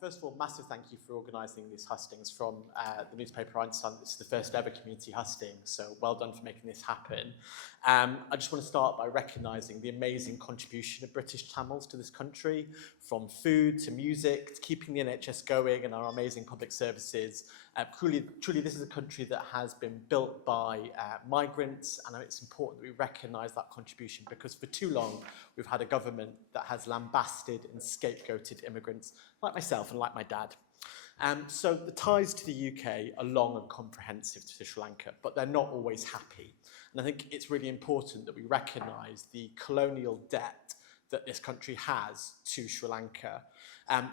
First of all, massive thank you for organising these hustings from the newspaper Einstein. This is the first ever community husting, so well done for making this happen. I just want to start by recognising the amazing contribution of British Tamils to this country, from food to music, to keeping the NHS going and our amazing public services. Truly, this is a country that has been built by migrants, and it's important that we recognise that contribution, because for too long we've had a government that has lambasted and scapegoated immigrants like myself and like my dad. So the ties to the UK are long and comprehensive to Sri Lanka, but they're not always happy. And I think it's really important that we recognise the colonial debt that this country has to Sri Lanka.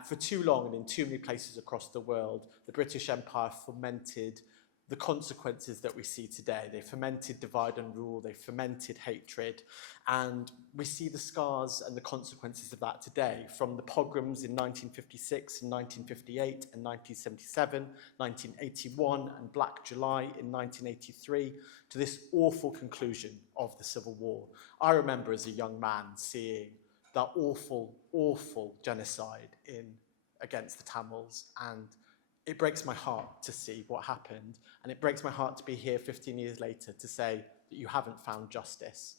For too long and in too many places across the world, the British Empire fomented the consequences that we see today. They fomented divide and rule, they fomented hatred, and we see the scars and the consequences of that today, from the pogroms in 1956 and 1958 and 1977, 1981 and Black July in 1983, to this awful conclusion of the Civil War. I remember as a young man seeing that awful, awful genocide against the Tamils, and it breaks my heart to see what happened, and it breaks my heart to be here 15 years later to say that you haven't found justice.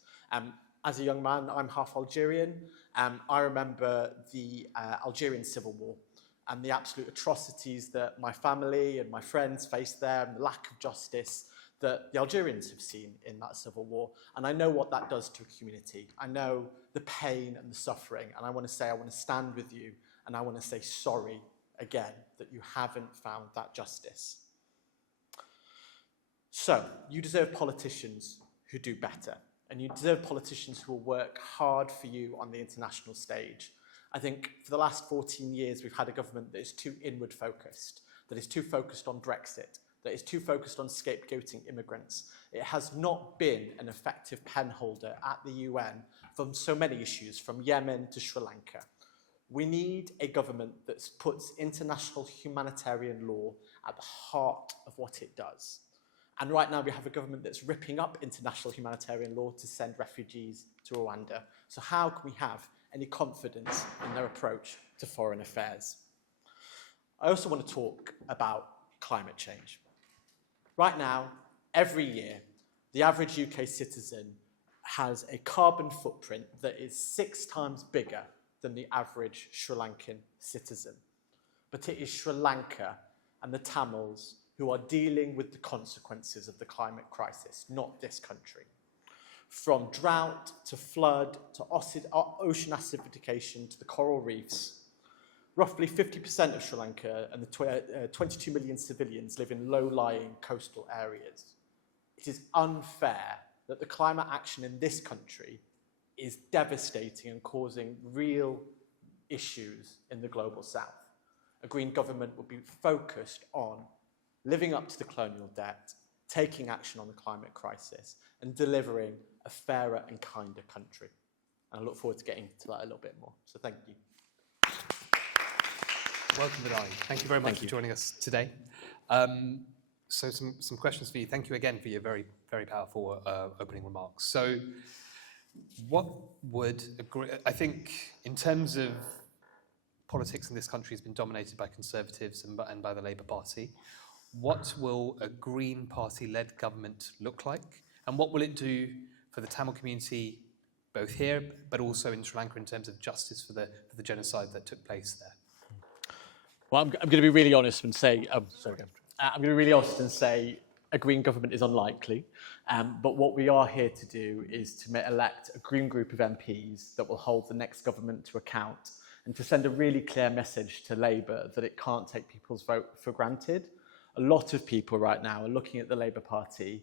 As a young man, I'm half Algerian. I remember the Algerian Civil War and the absolute atrocities that my family and my friends faced there, and the lack of justice that the Algerians have seen in that civil war. And I know what that does to a community. I know the pain and the suffering, and I want to stand with you, and I want to say sorry again that you haven't found that justice. So, you deserve politicians who do better, and you deserve politicians who will work hard for you on the international stage. I think for the last 14 years we've had a government that is too inward focused, that is too focused on Brexit, that is too focused on scapegoating immigrants. It has not been an effective penholder at the UN from so many issues, from Yemen to Sri Lanka. We need a government that puts international humanitarian law at the heart of what it does. And right now we have a government that's ripping up international humanitarian law to send refugees to Rwanda. So how can we have any confidence in their approach to foreign affairs? I also want to talk about climate change. Right now, every year, the average UK citizen has a carbon footprint that is 6 times bigger than the average Sri Lankan citizen. But it is Sri Lanka and the Tamils who are dealing with the consequences of the climate crisis, not this country. From drought to flood to ocean acidification to the coral reefs, roughly 50% of Sri Lanka and the 22 million civilians live in low-lying coastal areas. It is unfair that the climate action in this country is devastating and causing real issues in the global south. A Green government will be focused on living up to the colonial debt, taking action on the climate crisis, and delivering a fairer and kinder country. And I look forward to getting to that a little bit more. So thank you. Welcome, Benali. Thank you very much for joining us today. So some questions for you. Thank you again for your very, very powerful opening remarks. So what would agree, I think in terms of politics in this country has been dominated by Conservatives and by the Labour Party. What will a Green Party-led government look like? And what will it do for the Tamil community, both here, but also in Sri Lanka in terms of justice for the genocide that took place there? Well, I'm going to be really honest and say, I'm going to be really honest and say a Green government is unlikely. But what we are here to do is to elect a Green group of MPs that will hold the next government to account, and to send a really clear message to Labour that it can't take people's vote for granted. A lot of people right now are looking at the Labour Party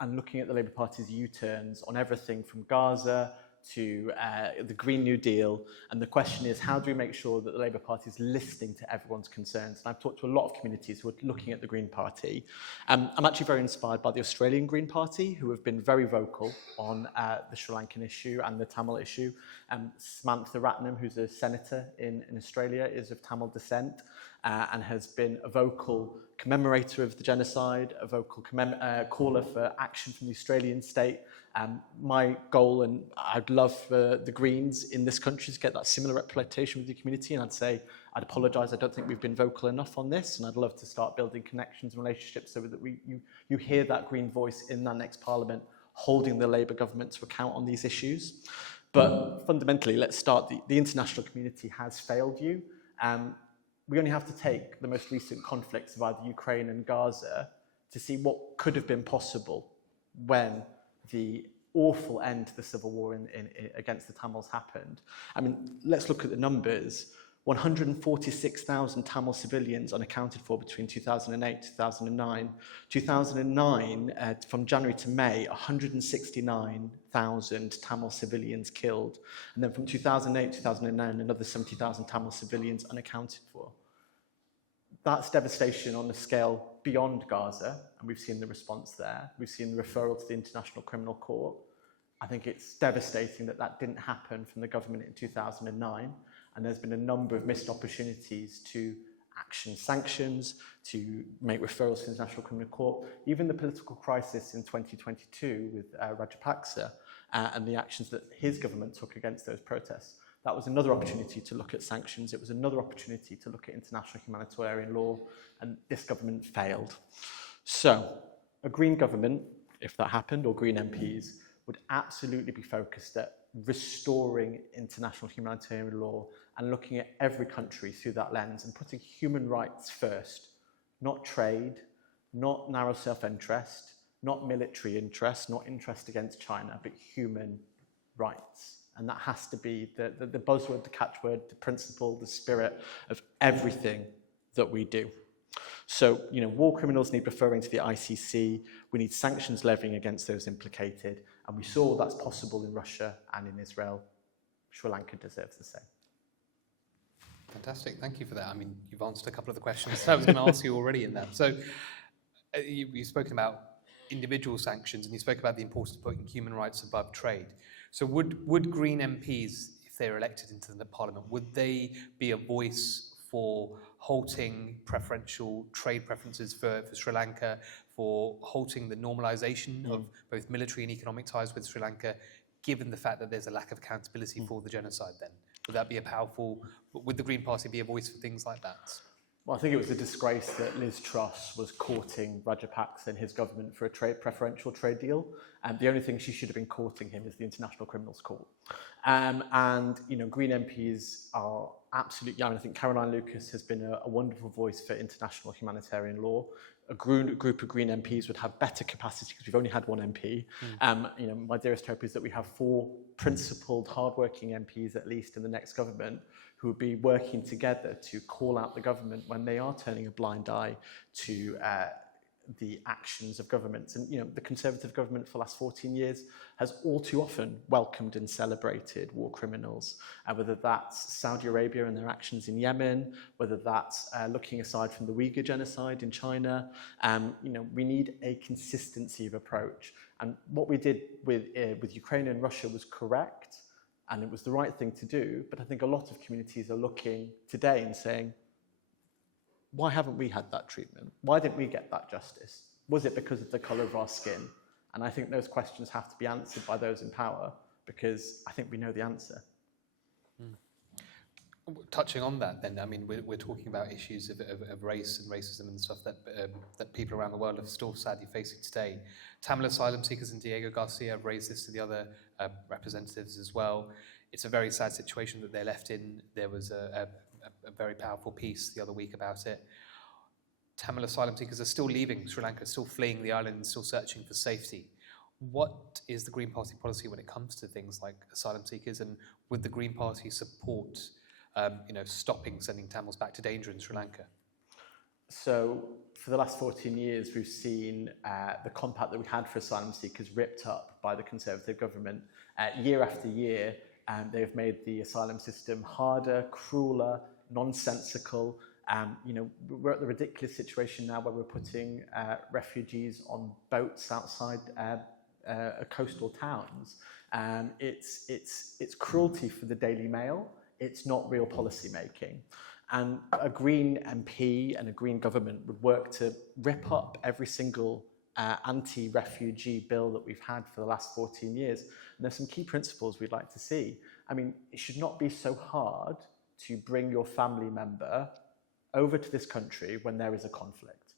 and looking at the Labour Party's U-turns on everything from Gaza to the Green New Deal, and the question is, how do we make sure that the Labour Party is listening to everyone's concerns? And I've talked to a lot of communities who are looking at the Green Party. I'm actually very inspired by the Australian Green Party, who have been very vocal on the Sri Lankan issue and the Tamil issue. Samantha Ratnam, who's a senator in Australia, is of Tamil descent and has been a vocal commemorator of the genocide, a vocal caller for action from the Australian state. My goal, and I'd love for the Greens in this country to get that similar representation with the community, and I'd say, I'd apologise, I don't think we've been vocal enough on this, and I'd love to start building connections and relationships so that you hear that Green voice in that next Parliament, holding the Labour government to account on these issues. But fundamentally, let's start, the international community has failed you. We only have to take the most recent conflicts of either Ukraine and Gaza to see what could have been possible when the awful end to the civil war against the Tamils happened. I mean, let's look at the numbers. 146,000 Tamil civilians unaccounted for between 2008 and 2009. 2009, from January to May, 169,000 Tamil civilians killed. And then from 2008 to 2009, another 70,000 Tamil civilians unaccounted for. That's devastation on a scale beyond Gaza, and we've seen the response there. We've seen the referral to the International Criminal Court. I think it's devastating that that didn't happen from the government in 2009. And there's been a number of missed opportunities to action sanctions, to make referrals to the International Criminal Court, even the political crisis in 2022 with Rajapaksa and the actions that his government took against those protests. That was another opportunity to look at sanctions. It was another opportunity to look at international humanitarian law, and this government failed. So a Green government, if that happened, or Green MPs, would absolutely be focused at restoring international humanitarian law and looking at every country through that lens and putting human rights first, not trade, not narrow self-interest, not military interest, not interest against China, but human rights. And that has to be the buzzword, the catchword, the principle, the spirit of everything that we do. So, war criminals need referring to the ICC. We need sanctions levying against those implicated. And we saw that's possible in Russia and in Israel. Sri Lanka deserves the same. Fantastic. Thank you for that. I mean, you've answered a couple of the questions I was going to ask you already in that. So you've spoken about individual sanctions, and you spoke about the importance of putting human rights above trade. So would Green MPs, if they're elected into the Parliament, would they be a voice for halting preferential trade preferences for Sri Lanka, for halting the normalisation of both military and economic ties with Sri Lanka, given the fact that there's a lack of accountability for the genocide then? Would that be would the Green Party be a voice for things like that? Well, I think it was a disgrace that Liz Truss was courting Rajapaksa and his government for a preferential trade deal. And the only thing she should have been courting him is the International Criminals Court. Green MPs are absolutely, I think Caroline Lucas has been a wonderful voice for international humanitarian law. A group of Green MPs would have better capacity because we've only had one MP. My dearest hope is that we have 4 principled, hardworking MPs at least in the next government who would be working together to call out the government when they are turning a blind eye to the actions of governments. And the Conservative government for the last 14 years has all too often welcomed and celebrated war criminals, whether that's Saudi Arabia and their actions in Yemen, whether that's looking aside from the Uyghur genocide in China. We need a consistency of approach. And what we did with Ukraine and Russia was correct, and it was the right thing to do. But I think a lot of communities are looking today and saying, why haven't we had that treatment? Why didn't we get that justice? Was it because of the colour of our skin? And I think those questions have to be answered by those in power, because I think we know the answer. Touching on that then, I mean, we're talking about issues of race and racism and stuff that people around the world are still sadly facing today. Tamil asylum seekers and Diego Garcia have raised this to the other representatives as well. It's a very sad situation that they're left in. There was a very powerful piece the other week about it. Tamil asylum seekers are still leaving Sri Lanka, still fleeing the island, and still searching for safety. What is the Green Party policy when it comes to things like asylum seekers, and would the Green Party support stopping sending Tamils back to danger in Sri Lanka? So for the last 14 years, we've seen the compact that we had for asylum seekers ripped up by the Conservative government. Year after year, they've made the asylum system harder, crueler, nonsensical. We're at the ridiculous situation now where we're putting refugees on boats outside coastal towns. It's cruelty for the Daily Mail. It's not real policy making. And a Green MP and a Green government would work to rip up every single anti-refugee bill that we've had for the last 14 years. And there's some key principles we'd like to see. I mean, it should not be so hard to bring your family member over to this country when there is a conflict.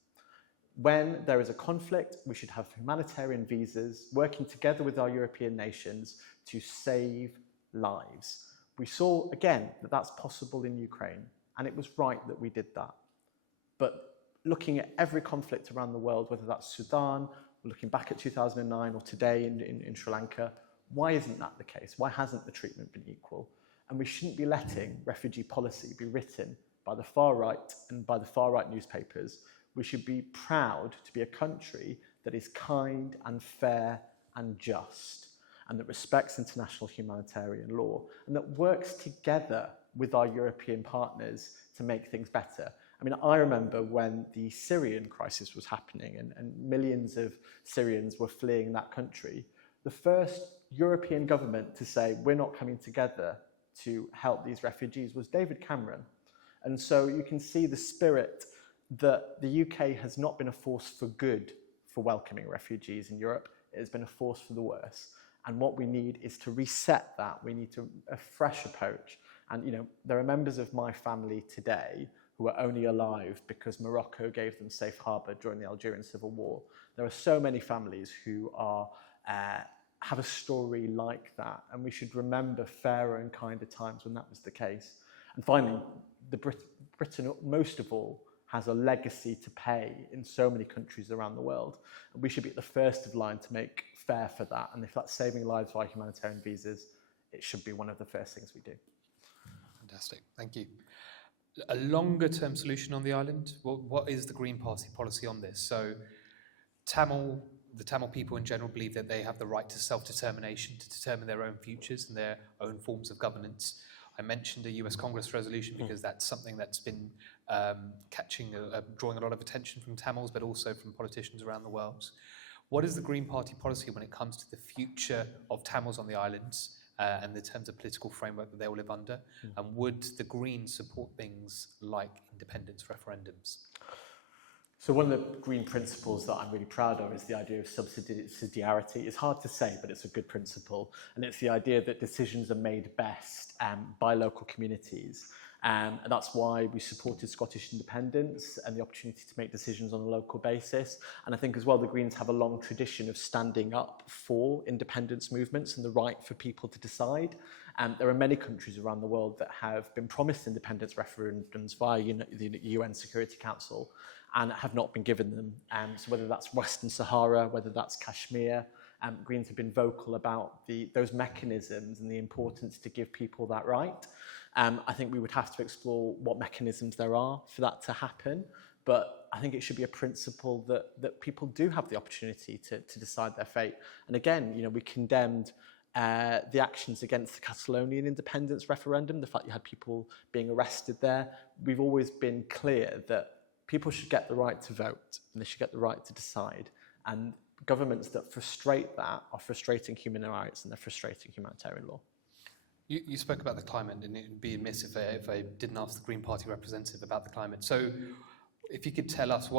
When there is a conflict, we should have humanitarian visas, working together with our European nations to save lives. We saw, again, that that's possible in Ukraine, and it was right that we did that. But looking at every conflict around the world, whether that's Sudan, looking back at 2009 or today in Sri Lanka, why isn't that the case? Why hasn't the treatment been equal? And we shouldn't be letting refugee policy be written by the far right and by the far right newspapers. We should be proud to be a country that is kind and fair and just, and that respects international humanitarian law, and that works together with our European partners to make things better. I mean, I remember when the Syrian crisis was happening and millions of Syrians were fleeing that country, the first European government to say, we're not coming together to help these refugees was David Cameron. And so you can see the spirit that the UK has not been a force for good for welcoming refugees in Europe. It has been a force for the worse. And what we need is to reset that. We need a fresh approach. And, you know, there are members of my family today who are only alive because Morocco gave them safe harbour during the Algerian Civil War. There are so many families who are have a story like that, and we should remember fairer and kinder times when that was the case. And finally, Britain, most of all, has a legacy to pay in so many countries around the world. And we should be at the first of line to make fair for that. And if that's saving lives via humanitarian visas, it should be one of the first things we do. Fantastic, thank you. A longer term solution on the island, what is the Green Party policy on this? So the Tamil people in general believe that they have the right to self-determination, to determine their own futures and their own forms of governance. I mentioned a US Congress resolution because that's something that's been drawing a lot of attention from Tamils, but also from politicians around the world. What is the Green Party policy when it comes to the future of Tamils on the islands and the terms of political framework that they will live under? And would the Greens support things like independence referendums? So one of the green principles that I'm really proud of is the idea of subsidiarity. It's hard to say, but it's a good principle. And it's the idea that decisions are made best by local communities. And that's why we supported Scottish independence and the opportunity to make decisions on a local basis. And I think as well, the Greens have a long tradition of standing up for independence movements and the right for people to decide. There are many countries around the world that have been promised independence referendums via the UN Security Council and have not been given them. So whether that's Western Sahara, whether that's Kashmir, Greens have been vocal about those mechanisms and the importance to give people that right. I think we would have to explore what mechanisms there are for that to happen. But I think it should be a principle that people do have the opportunity to decide their fate. And again, we condemned the actions against the Catalonian independence referendum, the fact you had people being arrested there. We've always been clear that people should get the right to vote and they should get the right to decide. And governments that frustrate that are frustrating human rights and they're frustrating humanitarian law. You spoke about the climate, and it would be amiss if I didn't ask the Green Party representative about the climate. So if you could tell us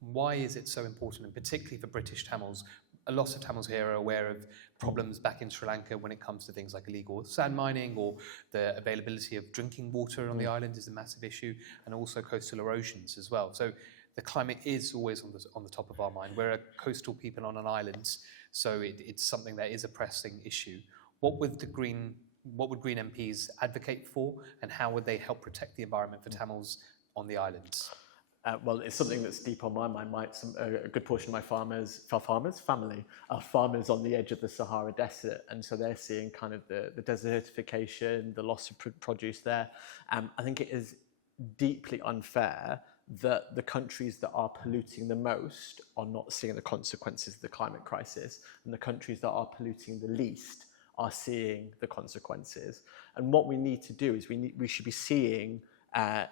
why is it so important, and particularly for British Tamils? A lot of Tamils here are aware of problems back in Sri Lanka when it comes to things like illegal sand mining, or the availability of drinking water on the island is a massive issue, and also coastal erosions as well. So the climate is always on the top of our mind. We're a coastal people on an island, so it's something that is a pressing issue. What would Green MPs advocate for, and how would they help protect the environment for Tamils on the islands? Well, it's something that's deep on my mind. A good portion of my family are farmers on the edge of the Sahara Desert, and so they're seeing kind of the desertification, the loss of produce there. I think it is deeply unfair that the countries that are polluting the most are not seeing the consequences of the climate crisis, and the countries that are polluting the least are seeing the consequences. And what we need to do is we should be seeing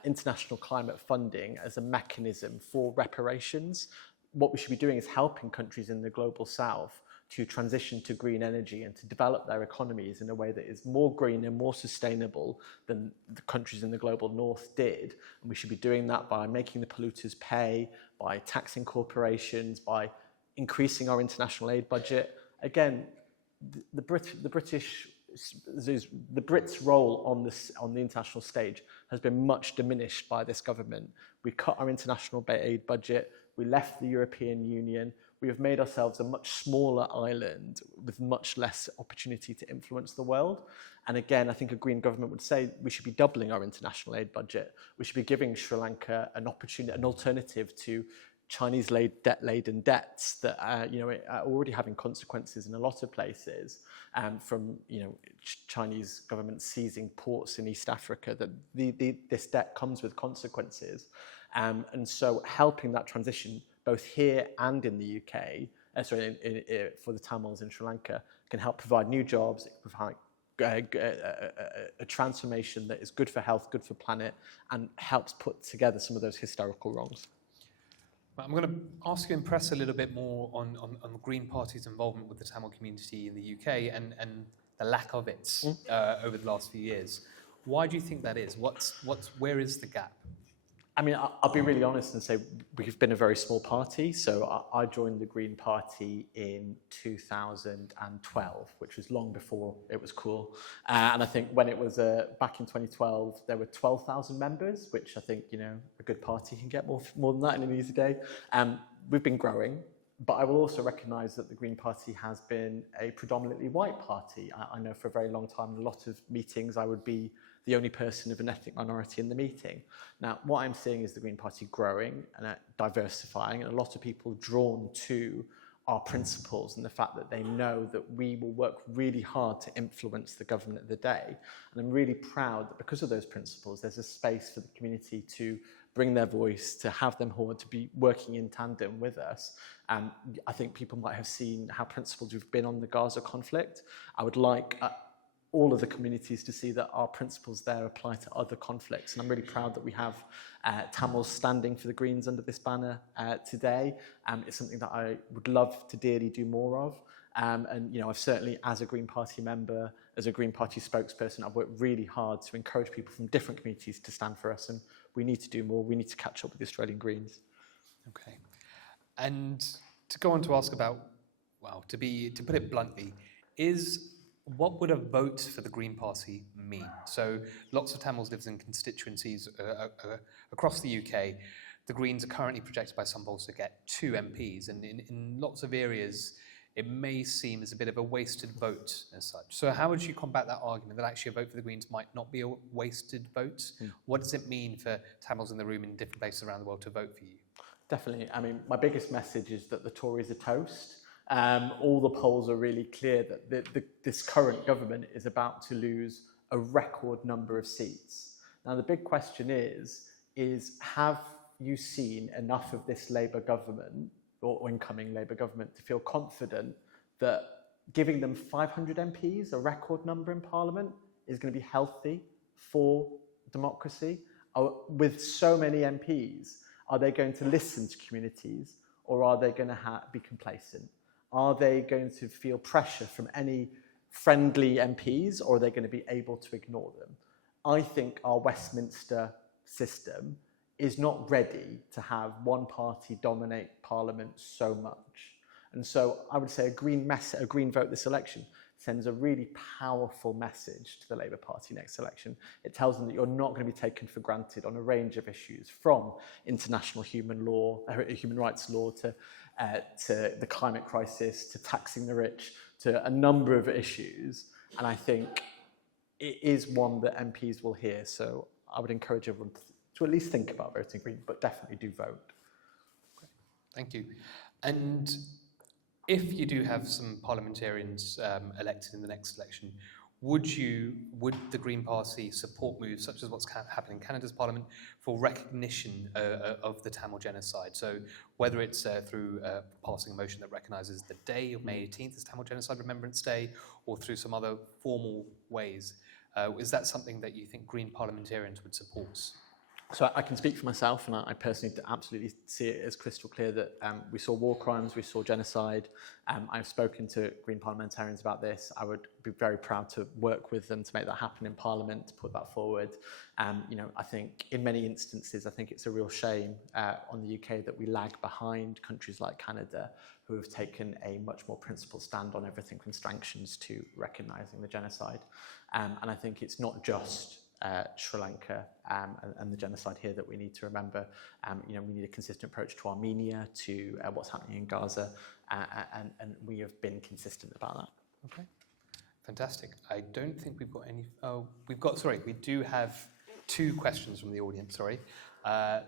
international climate funding as a mechanism for reparations. What we should be doing is helping countries in the global south to transition to green energy and to develop their economies in a way that is more green and more sustainable than the countries in the global north did. And we should be doing that by making the polluters pay, by taxing corporations, by increasing our international aid budget. Again, the Brits' role on the international stage has been much diminished by this government. We cut our international aid budget, we left the European Union, we have made ourselves a much smaller island with much less opportunity to influence the world. And again, I think a green government would say we should be doubling our international aid budget. We should be giving Sri Lanka an alternative to Chinese debt-laden debts that are already having consequences in a lot of places, from Chinese government seizing ports in East Africa. That this debt comes with consequences, and so helping that transition both here and in the UK, for the Tamils in Sri Lanka, can help provide new jobs, provide a transformation that is good for health, good for planet, and helps put together some of those historical wrongs. I'm going to ask you to impress a little bit more on the Green Party's involvement with the Tamil community in the UK and the lack of it over the last few years. Why do you think that is? Where is the gap? I mean, I'll be really honest and say we've been a very small party. So I joined the Green Party in 2012, which was long before it was cool. And I think when it was back in 2012, there were 12,000 members, which I think, a good party can get more than that in an easy day. We've been growing, but I will also recognise that the Green Party has been a predominantly white party. I know for a very long time, in a lot of meetings, I would be the only person of an ethnic minority in the meeting. Now, what I'm seeing is the Green Party growing and diversifying, and a lot of people drawn to our principles and the fact that they know that we will work really hard to influence the government of the day. And I'm really proud that because of those principles, there's a space for the community to bring their voice, to have them heard, to be working in tandem with us. I think people might have seen how principled we've been on the Gaza conflict. I would like all of the communities to see that our principles there apply to other conflicts. And I'm really proud that we have Tamils standing for the Greens under this banner today. It's something that I would love to dearly do more of. And I've certainly, as a Green Party member, as a Green Party spokesperson, I've worked really hard to encourage people from different communities to stand for us. And we need to do more. We need to catch up with the Australian Greens. Okay. And to go on to ask about, to put it bluntly, what would a vote for the Green Party mean? So lots of Tamils live in constituencies across the UK. The Greens are currently projected by some polls to get 2 MPs, and in lots of areas, it may seem as a bit of a wasted vote as such. So how would you combat that argument that actually a vote for the Greens might not be a wasted vote? What does it mean for Tamils in the room in different places around the world to vote for you? Definitely. I mean, my biggest message is that the Tories are toast. All the polls are really clear that this current government is about to lose a record number of seats. Now, the big question is have you seen enough of this Labour government or incoming Labour government to feel confident that giving them 500 MPs, a record number in Parliament, is going to be healthy for democracy? With so many MPs, are they going to listen to communities, or are they going to be complacent? Are they going to feel pressure from any friendly MPs, or are they going to be able to ignore them? I think our Westminster system is not ready to have one party dominate Parliament so much. And so I would say a green vote this election sends a really powerful message to the Labour Party next election. It tells them that you're not going to be taken for granted on a range of issues, from international human rights law to the climate crisis, to taxing the rich, to a number of issues. And I think it is one that MPs will hear. So I would encourage everyone to at least think about voting Green, but definitely do vote. Great. Thank you. And if you do have some parliamentarians elected in the next election, would the Green Party support moves such as what's happening in Canada's Parliament for recognition of the Tamil genocide? So whether it's through passing a motion that recognises the day of May 18th as Tamil Genocide Remembrance Day, or through some other formal ways, is that something that you think Green parliamentarians would support? So I can speak for myself, and I personally absolutely see it as crystal clear that we saw war crimes, we saw genocide. I've spoken to Green parliamentarians about this. I would be very proud to work with them to make that happen in Parliament, to put that forward. I think in many instances, I think it's a real shame on the UK that we lag behind countries like Canada, who have taken a much more principled stand on everything from sanctions to recognising the genocide. And I think it's not just Sri Lanka and the genocide here that we need to remember. We need a consistent approach to Armenia, to what's happening in Gaza, and we have been consistent about that. Okay, fantastic. I don't think we've got any. Oh, we do have 2 questions from the audience. Sorry.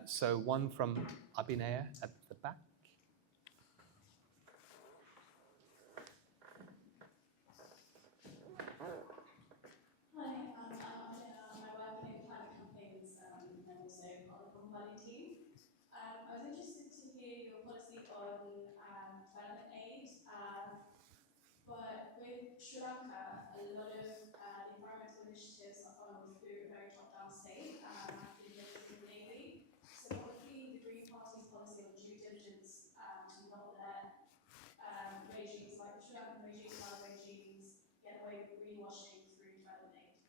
So one from Abhinaya at the back. I was interested to hear your policy on development aid, but with Sri Lanka, a lot of the environmental initiatives are funneled through a very top-down state and have been limited daily. So what would be the Green Party's policy on due diligence to not let regimes like the Sri Lankan regime and other regimes get away with greenwashing through development aid?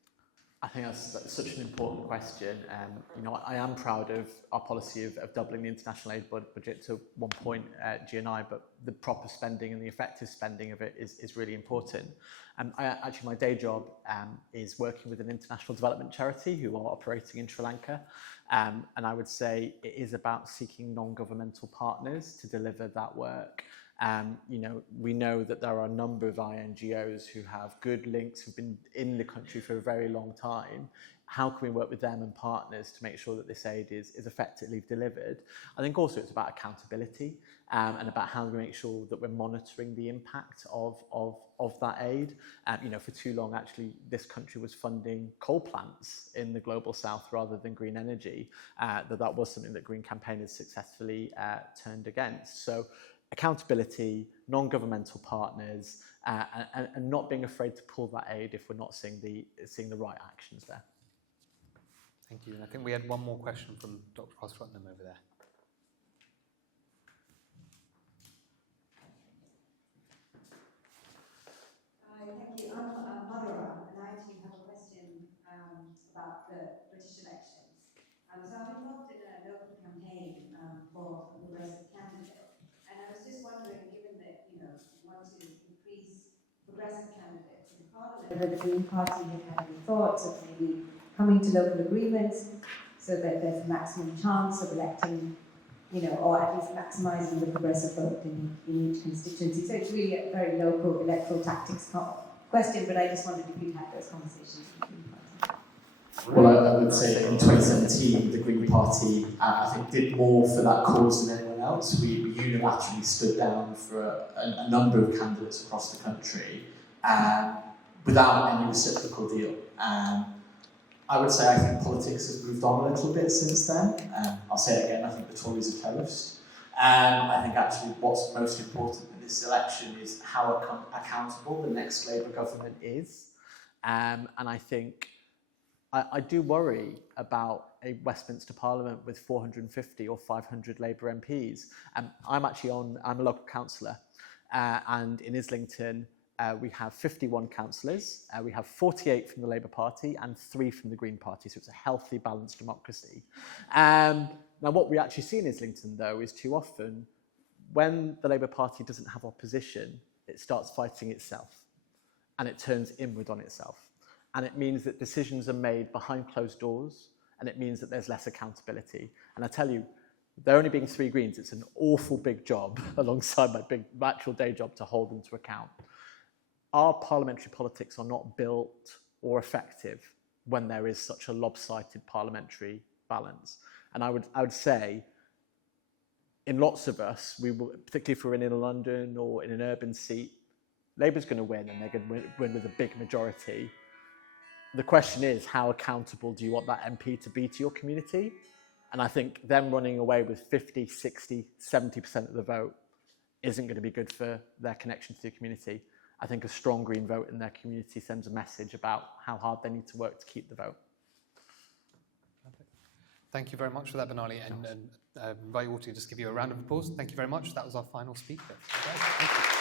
I think that's such an important question. I am proud of our policy of doubling the international aid budget to 1 point GNI, but the proper spending and the effective spending of it is really important. My day job is working with an international development charity who are operating in Sri Lanka. And I would say it is about seeking non-governmental partners to deliver that work. We know that there are a number of INGOs who have good links, who've been in the country for a very long time. How can we work with them and partners to make sure that this aid is effectively delivered? I think also it's about accountability and about how we make sure that we're monitoring the impact of that aid. For too long, actually, this country was funding coal plants in the global south rather than green energy. That was something that Green campaigners successfully turned against. So accountability, non-governmental partners, and not being afraid to pull that aid if we're not seeing the right actions there. Thank you. And I think we had one more question from Dr. Cross-Rutnam over there. Hi, thank you. I'm Madhura, and I actually have a question about the British elections. So I'm involved in a local campaign for a progressive candidate. And I was just wondering, given that, we want to increase progressive candidates in Parliament, whether the Green Party had had any thoughts of maybe coming to local agreements so that there's a maximum chance of electing, or at least maximising the progressive vote in each constituency. So it's really a very local electoral tactics question, but I just wondered if you'd had those conversations with the Green Party. Well, I would say in 2017, the Green Party, I think, did more for that cause than anyone else. We unilaterally stood down for a number of candidates across the country without any reciprocal deal. I would say I think politics has moved on a little bit since then. I'll say it again, I think the Tories are toast. I think actually what's most important in this election is how accountable the next Labour government is. And I think I do worry about a Westminster Parliament with 450 or 500 Labour MPs. I'm a local councillor, and in Islington we have 51 councillors. We have 48 from the Labour Party and 3 from the Green Party, so it's a healthy, balanced democracy. Now, what we actually see in Islington, though, is too often when the Labour Party doesn't have opposition, it starts fighting itself, and it turns inward on itself. And it means that decisions are made behind closed doors, and it means that there's less accountability. And I tell you, there only being 3 Greens, it's an awful big job alongside my actual day job to hold them to account. Our parliamentary politics are not built or effective when there is such a lopsided parliamentary balance. And I would say, in lots of us, particularly if we're in London or in an urban seat, Labour's going to win, and they're going to win with a big majority. The question is, how accountable do you want that MP to be to your community? And I think them running away with 50, 60, 70% of the vote isn't going to be good for their connection to the community. I think a strong Green vote in their community sends a message about how hard they need to work to keep the vote. Thank you very much for that, Benali, and invite you all to just give you a round of applause. Thank you very much. That was our final speaker. Okay, thank you.